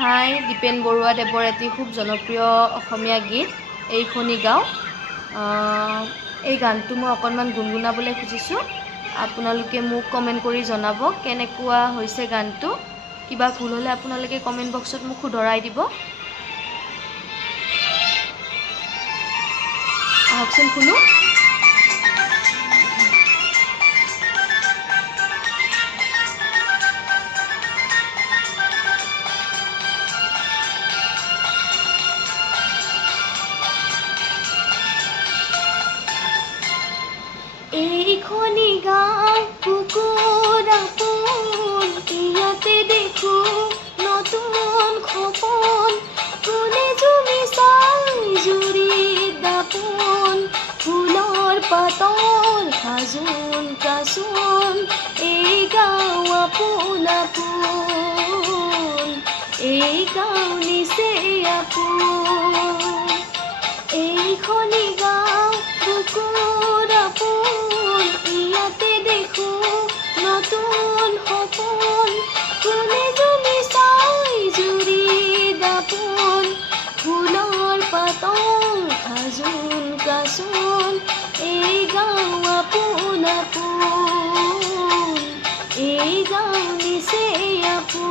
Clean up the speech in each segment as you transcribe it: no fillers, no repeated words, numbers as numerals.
হাই, দীপেন বৰুৱা দেৱৰ এটি খুব জনপ্ৰিয় অসমীয়া গীত এইখনি গাওঁ। এই গানটো মই অকণমান গুণগুণাবলৈ খুজিছোঁ। আপোনালোকে মোক কমেণ্ট কৰি জনাব কেনেকুৱা হৈছে গানটো। কিবা ভুল হ'লে আপোনালোকে কমেণ্ট বক্সত মোক শুধৰাই দিব। আহকচোন শুনো। এইখনি গাঁও বুকুৰ আপোন, ইয়াতে দেখো নতুন সপোন। কোনে জুমি চাই জুৰিত দাপোন, ফুলৰ পাতৰ সাজোন কাচোন। এই গাঁও আপোন আপোন, এই গাঁও নিচেই আপোন। এইখনি গাঁও বুকুৰ আপোন, ইয়াতে দেখো নতুন সপোন। কোনে জুমি চাই জুৰিত দাপোন, ফুলৰ পাতৰ সাজোন কাচোন। এই গাঁও আপোন আপোন, এই গাঁও নিচেই আপোন।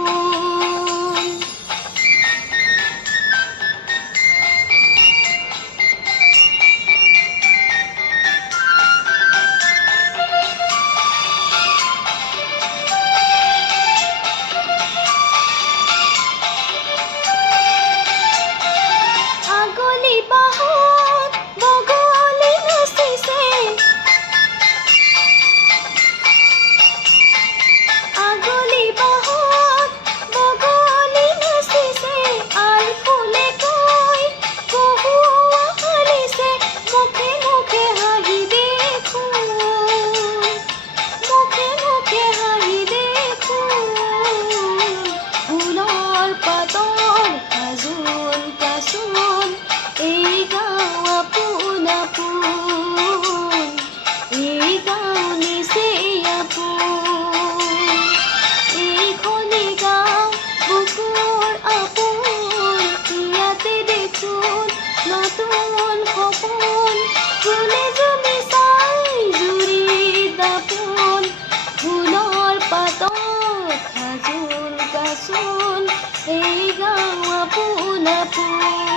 আগলি বাহত বগলী নাচিছে, আগলি বাহত বগলী নাচিছে। আল ফুলে কৈ কহুৱা হালিছে, মুখে মুখে হাঁহি দেখোন, মুখে মুখে হাঁহি দেখোন। ফুলৰ পাতৰ সাজোন কাচোন। এই গাঁও আপোন আপোন, এই গাঁও নিচেই আপোন। এইখনি গাঁও বুকুৰ আপোন, ইয়াতে দেখোন নতুন সপোন। কোনে জুমি চাই জুৰিত দাপোন, ফুলৰ পাতৰ সাজোন কাচোন। এই গাঁও আপোন আপোন।